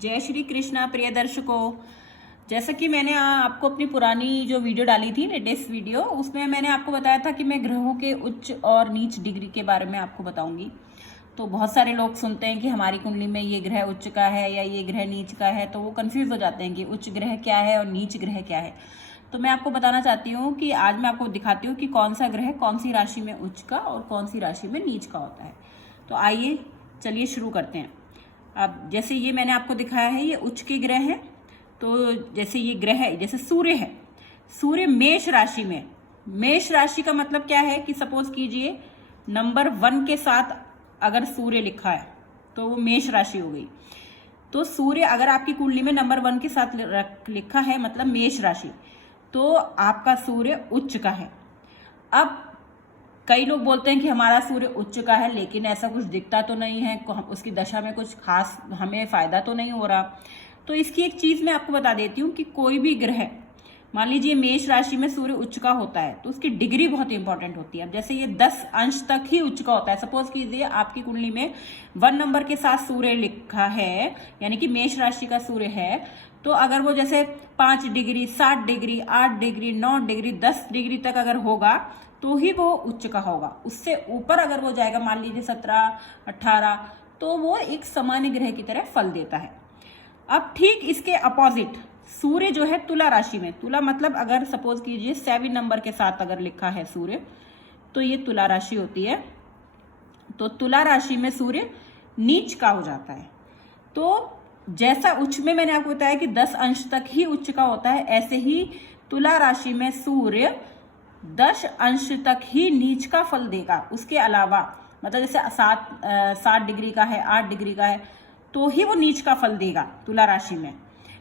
जय श्री कृष्णा प्रिय दर्शकों। जैसा कि मैंने आपको अपनी पुरानी जो वीडियो डाली थी, लेटेस्ट वीडियो, उसमें मैंने आपको बताया था कि मैं ग्रहों के उच्च और नीच डिग्री के बारे में आपको बताऊंगी। तो बहुत सारे लोग सुनते हैं कि हमारी कुंडली में ये ग्रह उच्च का है या ये ग्रह नीच का है, तो वो कंफ्यूज हो जाते हैं कि उच्च ग्रह क्या है और नीच ग्रह क्या है। तो मैं आपको बताना चाहती हूँ कि आज मैं आपको दिखाती हूँ कि कौन सा ग्रह कौन सी राशि में उच्च का और कौन सी राशि में नीच का होता है। तो आइए चलिए शुरू करते हैं। अब जैसे ये मैंने आपको दिखाया है, ये उच्च के ग्रह हैं। तो जैसे ये ग्रह है, जैसे सूर्य है, सूर्य मेष राशि में। मेष राशि का मतलब क्या है कि सपोज कीजिए नंबर 1 के साथ अगर सूर्य लिखा है तो वो मेष राशि हो गई। तो सूर्य अगर आपकी कुंडली में नंबर 1 के साथ लिखा है मतलब मेष राशि, तो आपका सूर्य उच्च का है। अब कई लोग बोलते हैं कि हमारा सूर्य उच्च का है, लेकिन ऐसा कुछ दिखता तो नहीं है, उसकी दशा में कुछ खास हमें फायदा तो नहीं हो रहा। तो इसकी एक चीज मैं आपको बता देती हूँ कि कोई भी ग्रह, मान लीजिए मेष राशि में सूर्य उच्च का होता है तो उसकी डिग्री बहुत इंपॉर्टेंट होती है। अब जैसे ये 10 अंश तक ही उच्च का होता है। सपोज कीजिए आपकी कुंडली में 1 नंबर के साथ सूर्य लिखा है, यानी कि मेष राशि का सूर्य है, तो अगर वो जैसे 5 degree, 7 degree, 8 degree, 9 degree, 10 degree तक अगर होगा तो ही वो उच्च का होगा। उससे ऊपर अगर वो जाएगा, मान लीजिए 17, 18, तो वो एक सामान्य ग्रह की तरह फल देता है। अब ठीक इसके अपोजिट सूर्य जो है तुला राशि में, तुला मतलब अगर सपोज कीजिए 7 नंबर के साथ अगर लिखा है सूर्य, तो ये तुला राशि होती है। तो तुला राशि में सूर्य नीच का हो जाता है। तो जैसा उच्च में मैंने आपको बताया कि 10 अंश तक ही उच्च का होता है, ऐसे ही तुला राशि में सूर्य 10 अंश तक ही नीच का फल देगा। उसके अलावा मतलब जैसे 7 डिग्री का है, 8 डिग्री का है, तो ही वो नीच का फल देगा तुला राशि में।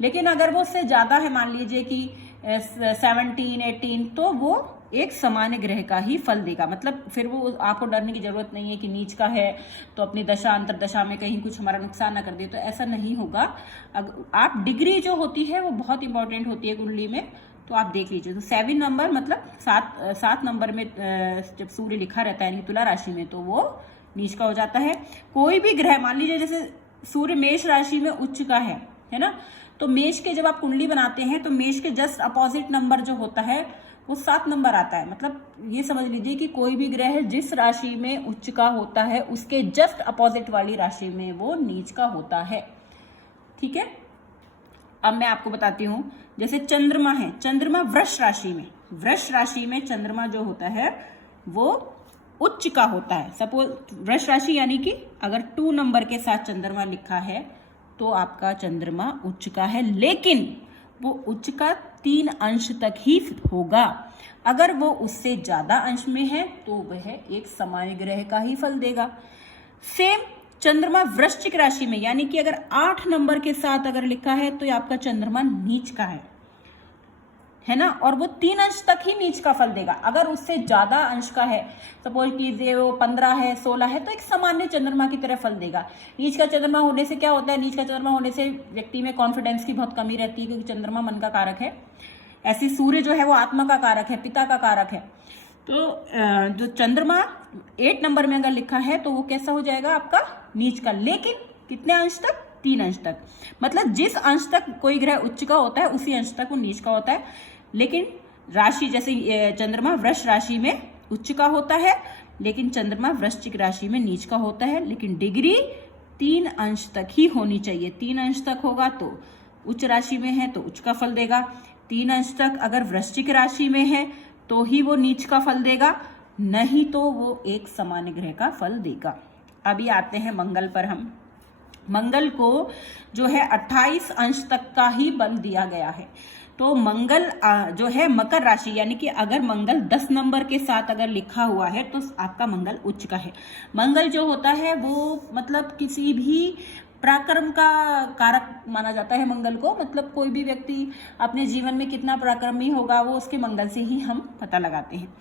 लेकिन अगर वो उससे ज्यादा है, मान लीजिए कि 17, 18, तो वो एक सामान्य ग्रह का ही फल देगा। मतलब फिर वो आपको डरने की जरूरत नहीं है कि नीच का है तो अपनी दशा अंतर दशा में कहीं कुछ हमारा नुकसान ना कर दे, तो ऐसा नहीं होगा। आप डिग्री जो होती है वो बहुत इंपॉर्टेंट होती है कुंडली में, तो आप देख लीजिए। तो 7 नंबर मतलब 7 नंबर में जब सूर्य लिखा रहता है तुला राशि में, तो वो नीच का हो जाता है। कोई भी ग्रह, मान लीजिए जैसे सूर्य मेष राशि में उच्च का है ना, तो मेष के जब आप कुंडली बनाते हैं तो मेष के जस्ट अपोजिट नंबर जो होता है वो 7 नंबर आता है। मतलब ये समझ लीजिए कि कोई भी ग्रह जिस राशि में उच्च का होता है उसके जस्ट अपोजिट वाली राशि में वो नीच का होता है। ठीक है। अब मैं आपको बताती हूं, जैसे चंद्रमा है, चंद्रमा वृष राशि में, वृष राशि में चंद्रमा जो होता है वो उच्च का होता है। सपोज वृष राशि यानी कि अगर 2 नंबर के साथ चंद्रमा लिखा है तो आपका चंद्रमा उच्च का है, लेकिन वो उच्च का 3 अंश तक ही होगा। अगर वो उससे ज्यादा अंश में है तो वह एक सामान्य ग्रह का ही फल देगा। सेम चंद्रमा वृश्चिक राशि में, यानी कि अगर 8 नंबर के साथ अगर लिखा है तो आपका चंद्रमा नीच का है ना, और वो 3 अंश तक ही नीच का फल देगा। अगर उससे ज्यादा अंश का है, सपोज कीजिए वो 15 है, 16 है, तो एक सामान्य चंद्रमा की तरह फल देगा। नीच का चंद्रमा होने से क्या होता है, नीच का चंद्रमा होने से व्यक्ति में कॉन्फिडेंस की बहुत कमी रहती है, क्योंकि चंद्रमा मन का कारक है। ऐसी सूर्य जो है वो आत्मा का कारक है, पिता का कारक है। तो जो चंद्रमा 8 नंबर में अगर लिखा है तो वो कैसा हो जाएगा आपका नीच का, लेकिन कितने अंश तक, 3 अंश तक। मतलब जिस अंश तक कोई ग्रह उच्च का होता है उसी अंश तक वो नीच का होता है। लेकिन राशि जैसे चंद्रमा वृष राशि में उच्च का होता है, लेकिन चंद्रमा वृश्चिक राशि में नीच का होता है। लेकिन डिग्री 3 अंश तक ही होनी चाहिए। 3 अंश तक होगा तो उच्च राशि में है तो उच्च का फल देगा। 3 अंश तक अगर वृश्चिक राशि में है तो ही वो नीच का फल देगा, नहीं तो वो एक सामान्य ग्रह का फल देगा। अभी आते हैं मंगल पर। हम मंगल को जो है 28 अंश तक का ही बल दिया गया है। तो मंगल जो है मकर राशि, यानी कि अगर मंगल 10 नंबर के साथ अगर लिखा हुआ है तो आपका मंगल उच्च का है। मंगल जो होता है वो मतलब किसी भी पराक्रम का कारक माना जाता है मंगल को। मतलब कोई भी व्यक्ति अपने जीवन में कितना पराक्रमी होगा वो उसके मंगल से ही हम पता लगाते हैं।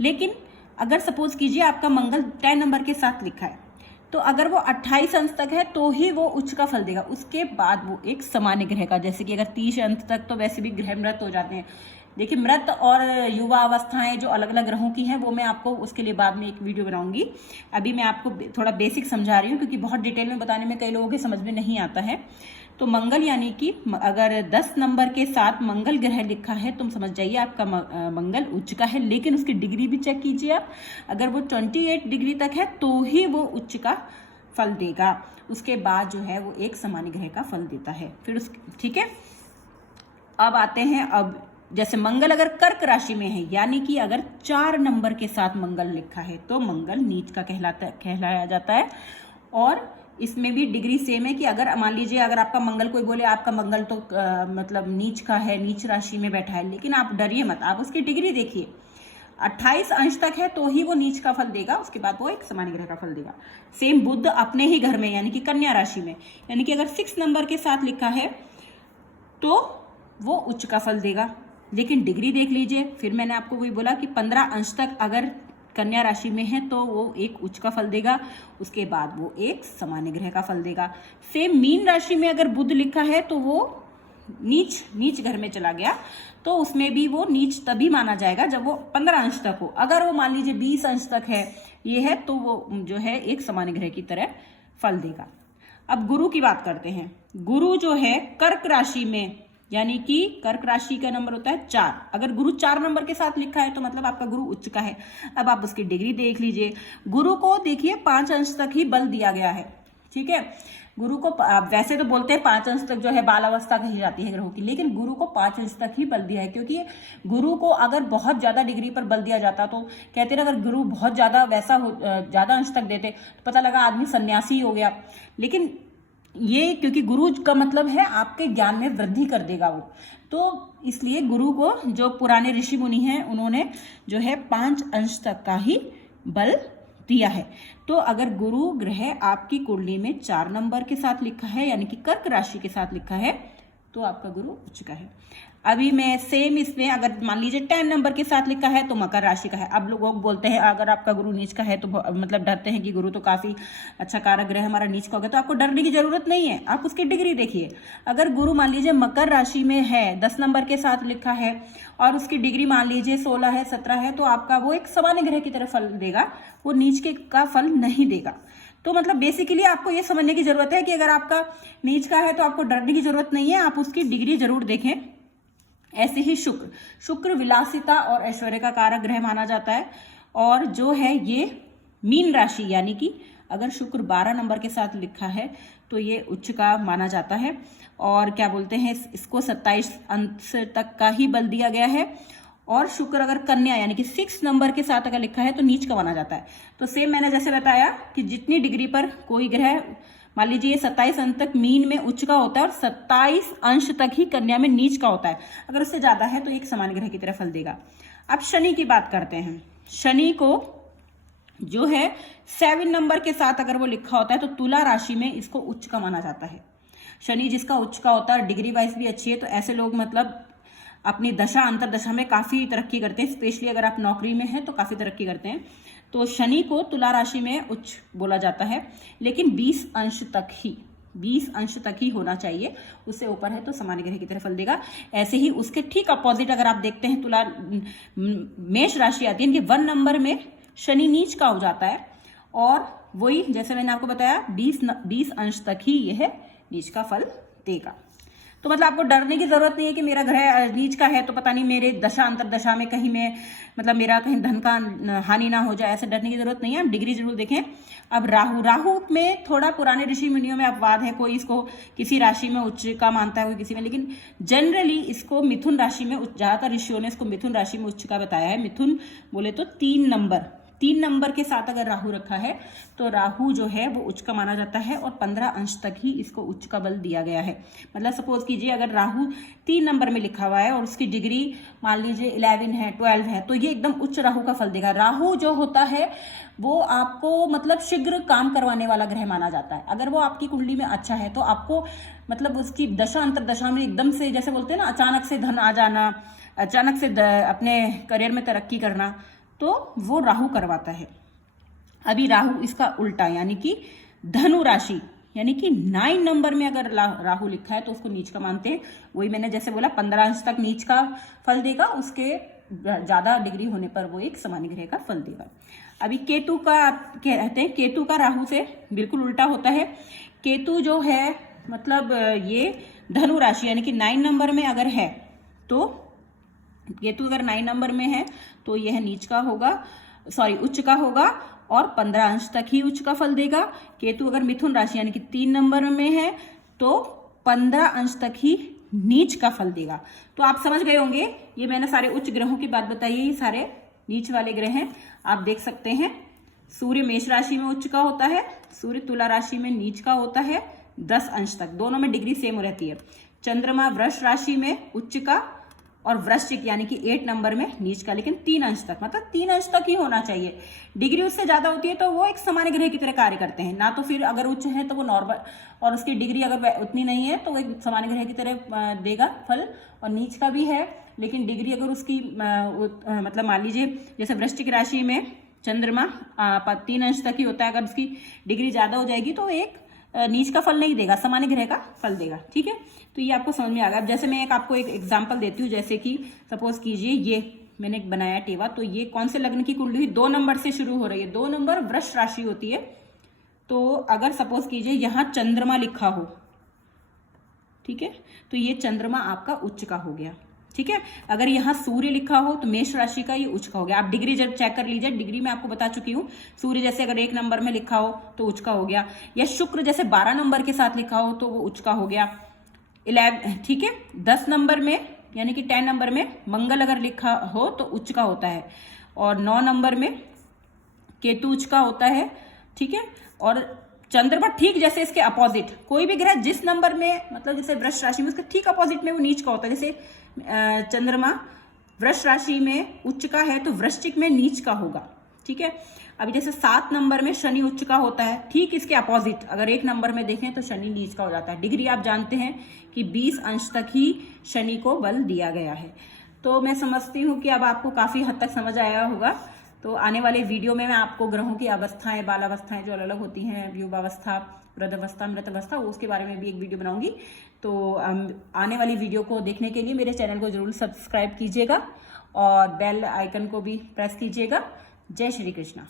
लेकिन अगर सपोज कीजिए आपका मंगल 10 नंबर के साथ लिखा है, तो अगर वो 28 अंश तक है तो ही वो उच्च का फल देगा। उसके बाद वो एक सामान्य ग्रह का, जैसे कि अगर 30 अंश तक तो वैसे भी ग्रह मृत हो जाते हैं। देखिए मृत और युवा अवस्थाएं जो अलग अलग ग्रहों की हैं वो मैं आपको उसके लिए बाद में एक वीडियो बनाऊंगी। अभी मैं आपको थोड़ा बेसिक समझा रही हूँ, क्योंकि बहुत डिटेल में बताने में कई लोगों के समझ में नहीं आता है। तो मंगल यानी कि अगर 10 नंबर के साथ मंगल ग्रह लिखा है, तुम समझ जाइए आपका मंगल उच्च का है। लेकिन उसकी डिग्री भी चेक कीजिए आप, अगर वो 28 डिग्री तक है तो ही वो उच्च का फल देगा। उसके बाद जो है वो एक सामान्य ग्रह का फल देता है। फिर उस ठीक है, अब आते हैं, अब जैसे मंगल अगर कर्क राशि में है, यानी कि अगर 4 नंबर के साथ मंगल लिखा है तो मंगल नीच का कहलाया जाता है। और इसमें भी डिग्री सेम है कि अगर मान लीजिए अगर आपका मंगल, कोई बोले आपका मंगल तो मतलब नीच का है, नीच राशि में बैठा है, लेकिन आप डरिए मत, आप उसकी डिग्री देखिए, 28 अंश तक है तो ही वो नीच का फल देगा, उसके बाद वो एक सामान्य ग्रह का फल देगा। सेम बुध अपने ही घर में यानी कि कन्या राशि में, यानी कि अगर 6 नंबर के साथ लिखा है तो वो उच्च का फल देगा। लेकिन डिग्री देख लीजिए, फिर मैंने आपको वही बोला कि 15 अंश तक अगर कन्या राशि में है तो वो एक उच्च का फल देगा, उसके बाद वो एक सामान्य ग्रह का फल देगा। सेम मीन राशि में अगर बुध लिखा है तो वो नीच घर में चला गया, तो उसमें भी वो नीच तभी माना जाएगा जब वो 15 अंश तक हो। अगर वो मान लीजिए 20 अंश तक है ये है तो वो जो है एक सामान्य ग्रह की तरह फल देगा। अब गुरु की बात करते हैं। गुरु जो है कर्क राशि में, यानी कि कर्क राशि का नंबर होता है 4, अगर गुरु 4 नंबर के साथ लिखा है तो मतलब आपका गुरु उच्च का है। अब आप उसकी डिग्री देख लीजिए, गुरु को देखिए 5 अंश तक ही बल दिया गया है, ठीक है। गुरु को वैसे तो बोलते हैं 5 अंश तक जो है बाल अवस्था कही जाती है ग्रहों की, लेकिन गुरु को 5 अंश तक ही बल दिया है, क्योंकि गुरु को अगर बहुत ज्यादा डिग्री पर बल दिया जाता तो कहते हैं अगर गुरु बहुत ज्यादा ज्यादा अंश तक देते तो पता लगा आदमी सन्यासी हो गया। लेकिन ये क्योंकि गुरु का मतलब है आपके ज्ञान में वृद्धि कर देगा वो, तो इसलिए गुरु को जो पुराने ऋषि मुनि हैं उन्होंने जो है 5 अंश तक का ही बल दिया है। तो अगर गुरु ग्रह आपकी कुंडली में 4 नंबर के साथ लिखा है, यानी कि कर्क राशि के साथ लिखा है, तो आपका गुरु उच्च का है। अभी मैं सेम इसमें अगर मान लीजिए 10 नंबर के साथ लिखा है तो मकर राशि का है। अब लोग बोलते हैं अगर आपका गुरु नीच का है तो मतलब डरते हैं कि गुरु तो काफी अच्छा कारक ग्रह हमारा नीच का हो गया, तो आपको डरने की जरूरत नहीं है, आप उसकी डिग्री देखिए। अगर गुरु मान लीजिए मकर राशि में है, 10 नंबर के साथ लिखा है और उसकी डिग्री मान लीजिए 16 है, 17 है, तो आपका वो एक सामान्य ग्रह की तरह फल देगा, वो नीच के का फल नहीं देगा। तो मतलब बेसिकली आपको ये समझने की जरूरत है कि अगर आपका नीच का है तो आपको डरने की जरूरत नहीं है, आप उसकी डिग्री जरूर देखें। ऐसे ही शुक्र विलासिता और ऐश्वर्य का कारक ग्रह माना जाता है, और जो है ये मीन राशि, यानी कि अगर शुक्र 12 नंबर के साथ लिखा है तो ये उच्च का माना जाता है। और क्या बोलते हैं, इसको 27 अंश तक का ही बल दिया गया है। और शुक्र अगर कन्या यानी कि 6 नंबर के साथ अगर लिखा है तो नीच का माना जाता है। तो सेम मैंने जैसे बताया कि जितनी डिग्री पर कोई ग्रह, मान लीजिए 27 अंश तक मीन में उच्च का होता है और 27 अंश तक ही कन्या में नीच का होता है, अगर उससे ज्यादा है तो एक सामान्य ग्रह की तरह फल देगा। अब शनि की बात करते हैं। शनि को जो है 7 नंबर के साथ अगर वो लिखा होता है तो तुला राशि में इसको उच्च का माना जाता है। शनि जिसका उच्च का होता है, डिग्री वाइज भी अच्छी है, तो ऐसे लोग मतलब अपनी दशा अंतर दशा में काफी तरक्की करते हैं, स्पेशली अगर आप नौकरी में हैं तो काफी तरक्की करते हैं। तो शनि को तुला राशि में उच्च बोला जाता है, लेकिन 20 अंश तक ही होना चाहिए, उससे ऊपर है तो सामान्य ग्रह की तरह फल देगा। ऐसे ही उसके ठीक अपोजिट अगर आप देखते हैं तुला मेष राशि आती है, इनके 1 नंबर में शनि नीच का हो जाता है, और वही जैसे मैंने आपको बताया 20 अंश तक ही यह नीच का फल देगा। तो मतलब आपको डरने की जरूरत नहीं है कि मेरा ग्रह नीच का है तो पता नहीं मेरे दशा अंतर दशा में कहीं में मतलब मेरा कहीं धन का हानि ना हो जाए, ऐसे डरने की जरूरत नहीं है, आप डिग्री जरूर देखें। अब राहु में थोड़ा पुराने ऋषि मुनियों में अपवाद है, कोई इसको किसी राशि में उच्च का मानता है, कोई किसी में, लेकिन जनरली इसको मिथुन राशि में, ज्यादातर ऋषियों ने इसको मिथुन राशि में उच्च का बताया है। मिथुन बोले तो 3 नंबर के साथ अगर राहु रखा है तो राहु जो है वो उच्च का माना जाता है, और 15 अंश तक ही इसको उच्च का बल दिया गया है। मतलब सपोज कीजिए अगर राहु 3 नंबर में लिखा हुआ है और उसकी डिग्री मान लीजिए 11 है, 12 है, तो ये एकदम उच्च राहु का फल देगा। राहु जो होता है वो आपको मतलब शीघ्र काम करवाने वाला ग्रह माना जाता है। अगर वो आपकी कुंडली में अच्छा है तो आपको मतलब उसकी दशा अंतर दशा में एकदम से, जैसे बोलते हैं ना, अचानक से धन आ जाना, अचानक से अपने करियर में तरक्की करना, तो वो राहु करवाता है। अभी राहु इसका उल्टा, यानी कि धनु राशि, यानी कि 9 नंबर में अगर राहु लिखा है तो उसको नीच का मानते हैं। वही मैंने जैसे बोला 15 अंश तक नीच का फल देगा, उसके ज्यादा डिग्री होने पर वो एक सामान्य ग्रह का फल देगा। अभी केतु का कहते हैं, केतु का राहु से बिल्कुल उल्टा होता है। केतु जो है मतलब ये धनु राशि यानी कि 9 नंबर में अगर है तो केतु अगर 9 नंबर में है तो यह नीच का होगा, सॉरी उच्च का होगा और 15 अंश तक ही उच्च का फल देगा। केतु अगर मिथुन राशि यानी कि 3 नंबर में है तो 15 अंश तक ही नीच का फल देगा। तो आप समझ गए होंगे, ये मैंने सारे उच्च ग्रहों की बात बताई है, ये सारे नीच वाले ग्रह हैं। आप देख सकते हैं सूर्य मेष राशि में उच्च का होता है, सूर्य तुला राशि में नीच का होता है 10 अंश तक, दोनों में डिग्री सेम रहती है। चंद्रमा वृष राशि में उच्च का और वृश्चिक यानी कि 8 नंबर में नीच का, लेकिन 3 अंश तक, मतलब 3 अंश तक ही होना चाहिए। डिग्री उससे ज्यादा होती है तो वो एक सामान्य ग्रह की तरह कार्य करते हैं, ना तो फिर अगर उच्च है तो वो नॉर्मल, और उसकी डिग्री अगर उतनी नहीं है तो वो एक सामान्य ग्रह की तरह देगा फल। और नीच का भी है लेकिन डिग्री अगर उसकी मतलब मान लीजिए जैसे वृश्चिक राशि में चंद्रमा 3 अंश तक ही होता है, अगर उसकी डिग्री ज्यादा हो जाएगी तो एक नीच का फल नहीं देगा, सामान्य ग्रह का फल देगा। ठीक है, तो ये आपको समझ में आ गया। अब जैसे मैं आपको एक एग्जांपल देती हूँ, जैसे कि सपोज कीजिए ये मैंने एक बनाया टेवा, तो ये कौन से लग्न की कुंडली हुई, 2 नंबर से शुरू हो रही है, 2 नंबर वृष राशि होती है। तो अगर सपोज कीजिए यहाँ चंद्रमा लिखा हो, ठीक है, तो ये चंद्रमा आपका उच्च का हो गया। ठीक है, अगर यहाँ सूर्य लिखा हो तो मेष राशि का ये उच्च का हो गया। आप डिग्री जब चेक कर लीजिए, डिग्री में आपको बता चुकी हूँ। सूर्य जैसे अगर 1 नंबर में लिखा हो तो उच्च का हो गया, या शुक्र जैसे 12 नंबर के साथ लिखा हो तो वो उच्च का हो गया। 11, ठीक है, 10 नंबर में यानी कि 10 नंबर में मंगल अगर लिखा हो तो उच्च का होता है, और 9 नंबर में केतु उच्च का होता है। ठीक है, और चंद्रमा ठीक जैसे इसके अपोजिट, कोई भी ग्रह जिस नंबर में, मतलब जैसे वृष राशि में उसके ठीक अपोजिट में वो नीच का होता है। जैसे चंद्रमा वृष राशि में उच्च का है तो वृश्चिक में नीच का होगा। ठीक है, अभी जैसे 7 नंबर में शनि उच्च का होता है, ठीक इसके अपोजिट अगर 1 नंबर में देखें तो शनि नीच का हो जाता है। डिग्री आप जानते हैं कि 20 अंश तक ही शनि को बल दिया गया है। तो मैं समझती हूँ कि अब आपको काफी हद तक समझ आया होगा। तो आने वाले वीडियो में मैं आपको ग्रहों की अवस्थाएं, बाल अवस्थाएं जो अलग अलग होती हैं, युवावस्था, वृद्धावस्था, मृतावस्था, उसके बारे में भी एक वीडियो बनाऊंगी। तो आने वाली वीडियो को देखने के लिए मेरे चैनल को जरूर सब्सक्राइब कीजिएगा और बेल आइकन को भी प्रेस कीजिएगा। जय श्री कृष्णा।